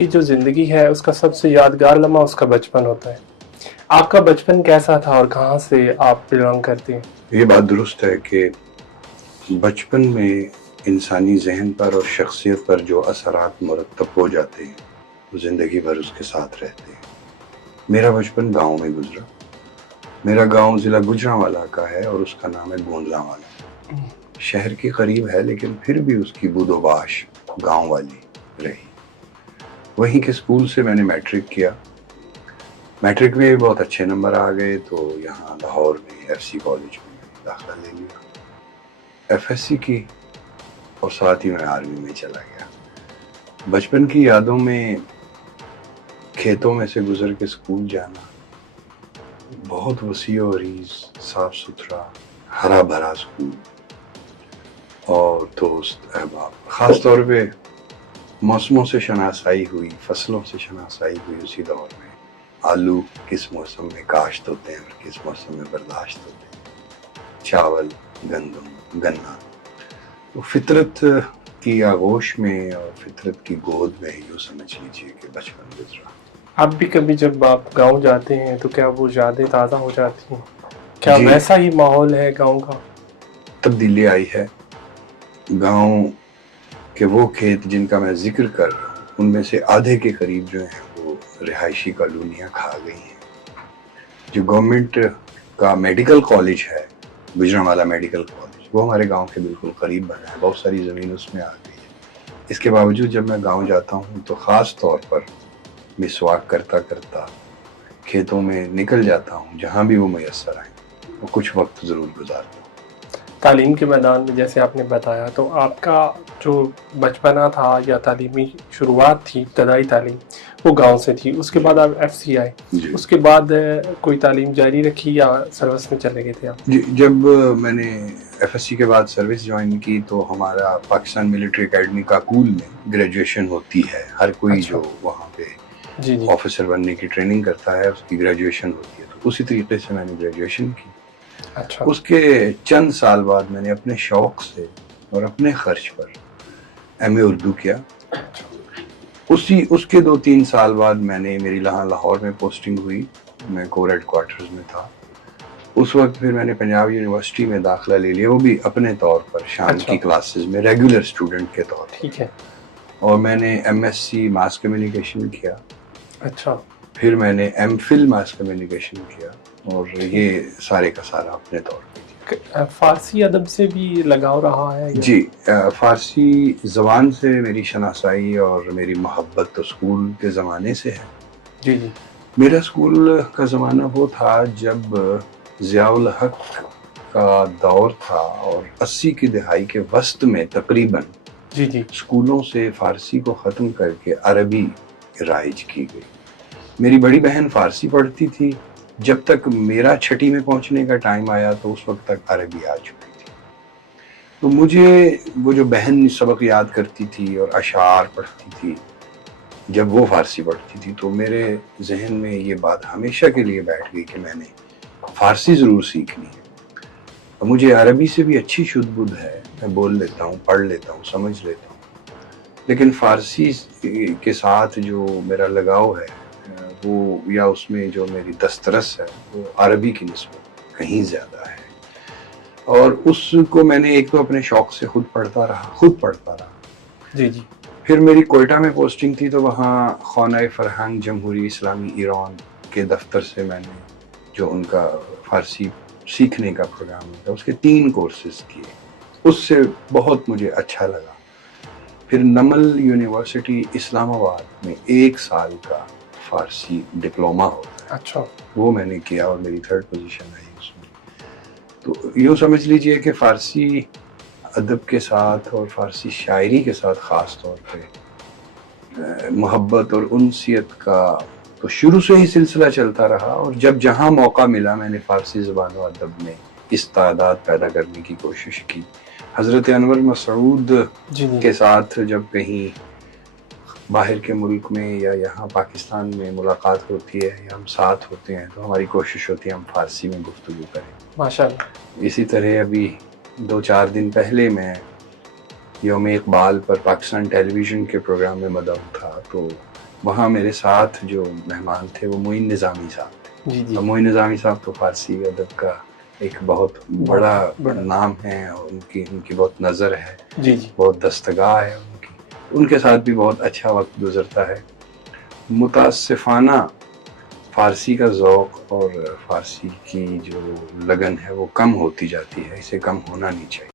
کی جو زندگی ہے اس کا سب سے یادگار لمحہ اس کا بچپن ہوتا ہے. آپ کا بچپن کیسا تھا اور کہاں سے آپ بلانگ کرتے ہیں؟ یہ بات درست ہے کہ بچپن میں انسانی ذہن پر اور شخصیت پر جو اثرات مرتب ہو جاتے ہیں وہ زندگی بھر اس کے ساتھ رہتے ہیں. میرا بچپن گاؤں میں گزرا. میرا گاؤں ضلع گوجرانوالا کا ہے اور اس کا نام ہے گوندلاں والا. شہر کے قریب ہے لیکن پھر بھی اس کی بود و باش گاؤں والی رہی. وہیں کے اسکول سے میں نے میٹرک کیا. میٹرک میں بہت اچھے نمبر آ گئے تو یہاں لاہور میں ایف سی کالج میں میں نے داخلہ لے لیا. ایف ایس سی کی اور ساتھ ہی میں آرمی میں چلا گیا. بچپن کی یادوں میں کھیتوں میں سے گزر کے اسکول جانا، بہت وسیع و عریض صاف ستھرا ہرا بھرا اسکول، اور دوست احباب. خاص طور پہ موسموں سے شناسائی ہوئی، فصلوں سے شناسائی ہوئی اسی دور میں. آلو کس موسم میں کاشت ہوتے ہیں اور کس موسم میں برداشت ہوتے ہیں، چاول، گندم، گنا. تو فطرت کی آغوش میں اور فطرت کی گود میں یوں سمجھ لیجیے کہ بچپن گزرا. اب بھی کبھی جب آپ گاؤں جاتے ہیں تو کیا وہ یادیں تازہ ہو جاتی ہیں؟ کیا جی، ویسا ہی ماحول ہے گاؤں کا؟ تبدیلی آئی ہے. گاؤں کہ وہ کھیت جن کا میں ذکر کر رہا ہوں ان میں سے آدھے کے قریب جو ہیں وہ رہائشی کالونیاں کھا گئی ہیں. جو گورنمنٹ کا میڈیکل کالج ہے، گوجرانوالا میڈیکل کالج، وہ ہمارے گاؤں کے بالکل قریب بنا ہے. بہت ساری زمین اس میں آ گئی ہے. اس کے باوجود جب میں گاؤں جاتا ہوں تو خاص طور پر مسواک کرتا کرتا کھیتوں میں نکل جاتا ہوں. جہاں بھی وہ میسر آئیں وہ کچھ وقت ضرور گزارتا ہوں. تعلیم کے میدان میں جیسے آپ نے بتایا، تو آپ کا جو بچپنا تھا یا تعلیمی شروعات تھی، ابتدائی تعلیم وہ گاؤں سے تھی. اس کے بعد آپ ایف سی آئے. جی اس کے بعد کوئی تعلیم جاری رکھی یا سروس میں چلے گئے تھے آپ؟ جی، جب میں نے ایف ایس سی کے بعد سروس جوائن کی تو ہمارا پاکستان ملٹری اکیڈمی کاکول میں گریجویشن ہوتی ہے. ہر کوئی اچھا. جو وہاں پہ جی جی. آفیسر بننے کی ٹریننگ کرتا ہے اس کی گریجویشن ہوتی ہے. تو اسی طریقے سے میں نے گریجویشن کی. اچھا. اس کے چند سال بعد میں نے اپنے شوق سے اور اپنے خرچ پر ایم اے اردو کیا. اس کے 2-3 سال بعد میں نے میری لاہور میں پوسٹنگ ہوئی. میں کور ہیڈ کوارٹرز میں تھا. اس وقت پھر میں نے پنجاب یونیورسٹی میں داخلہ لے لیا، وہ بھی اپنے طور پر شام اچھا. کی کلاسز میں ریگولر اسٹوڈنٹ کے طور پر. ٹھیک ہے. اور میں نے M S C mass communication کیا. اچھا. پھر میں نے ایم فل ماس کمیونیکیشن کیا اور یہ سارے کا سارا اپنے طور پہ کیا. فارسی ادب سے بھی لگاؤ رہا ہے؟ جی، فارسی زبان سے میری شناسائی اور میری محبت تو اسکول کے زمانے سے ہے. جی جی. میرا اسکول کا زمانہ وہ تھا جب ضیاء الحق کا دور تھا اور 80 کی دہائی کے وسط میں تقریباً جی جی. اسکولوں سے فارسی کو ختم کر کے عربی رائج کی گئی. میری بڑی بہن فارسی پڑھتی تھی. جب تک میرا چھٹی میں پہنچنے کا ٹائم آیا تو اس وقت تک عربی آ چکی تھی. تو مجھے وہ جو بہن سبق یاد کرتی تھی اور اشعار پڑھتی تھی، جب وہ فارسی پڑھتی تھی تو میرے ذہن میں یہ بات ہمیشہ کے لیے بیٹھ گئی کہ میں نے فارسی ضرور سیکھنی ہے. مجھے عربی سے بھی اچھی شد بدھ ہے، میں بول لیتا ہوں، پڑھ لیتا ہوں، سمجھ لیتا ہوں. لیکن فارسی کے ساتھ جو میرا لگاؤ ہے وہ یا اس میں جو میری دسترس ہے وہ عربی کی نسبت کہیں زیادہ ہے. اور اس کو میں نے ایک تو اپنے شوق سے خود پڑھتا رہا. جی جی. پھر میری کوئٹہ میں پوسٹنگ تھی تو وہاں خانہ فرہنگ جمہوری اسلامی ایران کے دفتر سے میں نے جو ان کا فارسی سیکھنے کا پروگرام تھا اس کے 3 کورسز کیے. اس سے بہت مجھے اچھا لگا. پھر نمل یونیورسٹی اسلام آباد میں 1 سال کا فارسی ڈپلوما ہوتا ہے. اچھا. وہ میں نے کیا اور میری 3rd پوزیشن آئی اس میں. تو یوں سمجھ لیجئے کہ فارسی ادب کے ساتھ اور فارسی شاعری کے ساتھ خاص طور پہ محبت اور انسیت کا تو شروع سے ہی سلسلہ چلتا رہا. اور جب جہاں موقع ملا میں نے فارسی زبان و ادب میں استعداد پیدا کرنے کی کوشش کی. حضرت انور مسعود کے ساتھ جب کہیں باہر کے ملک میں یا یہاں پاکستان میں ملاقات ہوتی ہے یا ہم ساتھ ہوتے ہیں تو ہماری کوشش ہوتی ہے ہم فارسی میں گفتگو کریں. ماشاءاللہ. اسی طرح ابھی 2-4 دن پہلے میں یوم اقبال پر پاکستان ٹیلی ویژن کے پروگرام میں مدعو تھا تو وہاں میرے ساتھ جو مہمان تھے وہ معین نظامی صاحب تھے. جی جی اب معین نظامی صاحب تو فارسی ادب کا ایک بہت بڑا نام ہے، اور ان کی بہت نظر ہے، جی جی بہت دستگاہ ہے ان کی. ان کے ساتھ بھی بہت اچھا وقت گزرتا ہے. متاسفانہ فارسی کا ذوق اور فارسی کی جو لگن ہے وہ کم ہوتی جاتی ہے. اسے کم ہونا نہیں چاہیے.